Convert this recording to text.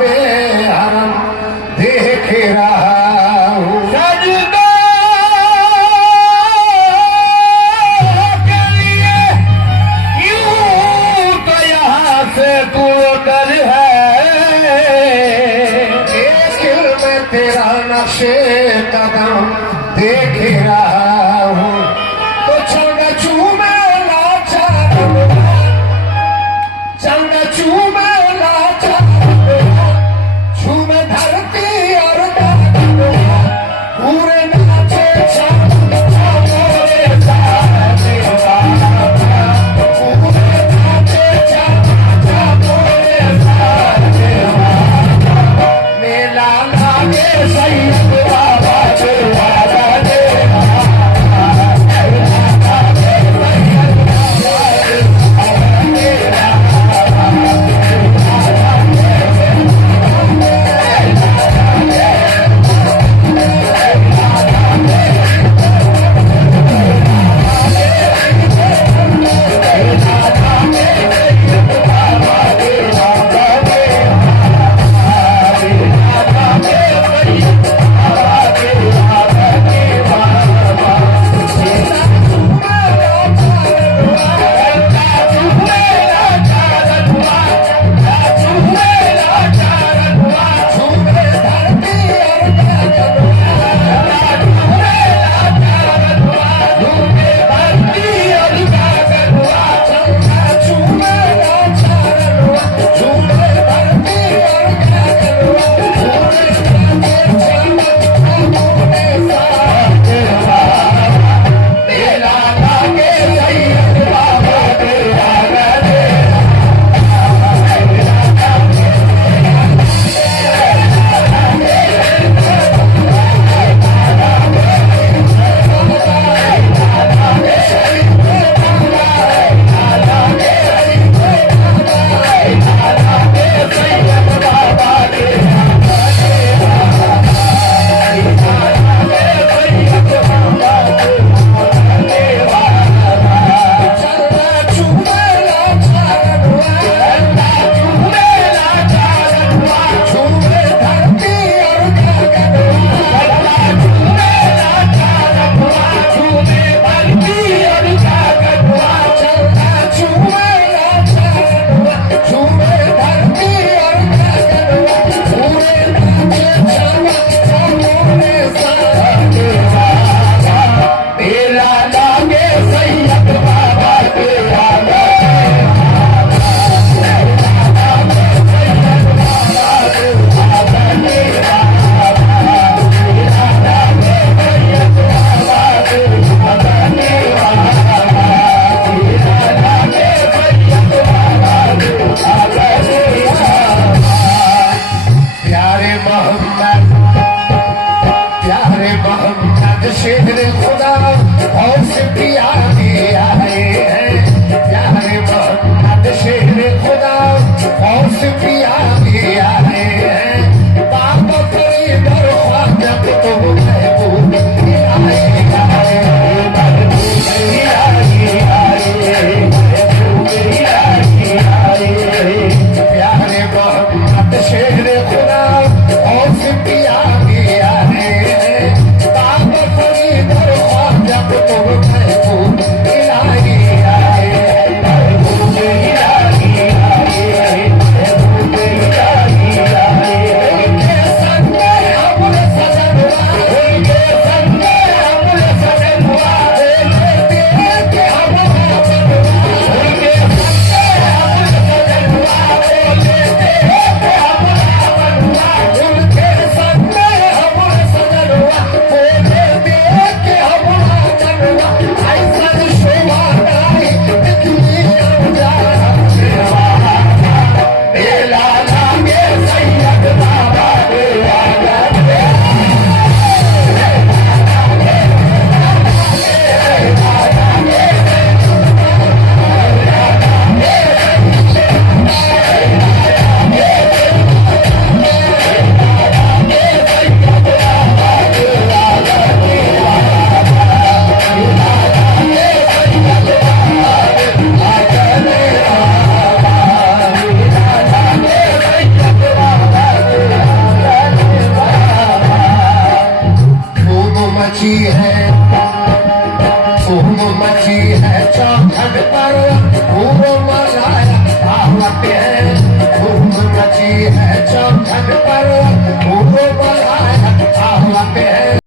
बेहरम देख रहा हूँ सजदा के लिए यूं तो यहाँ से तू डर है, दिल में तेरा नक्शे कदम देख रहा हूँ। तो चंग चूमे लाचार चंग चूमे झूमे धरती और पूरे नाचे पूरे नाचे मेला लागे सैयद बाबा शेर खुदा और से प्यारे आए हैं, प्यारे मोहम्मद शेर खुदा और से प्यारे आए हैं। बाप कोई दरख्वा जब तो महबूब प्यारे मोहम्मद शेर खुदा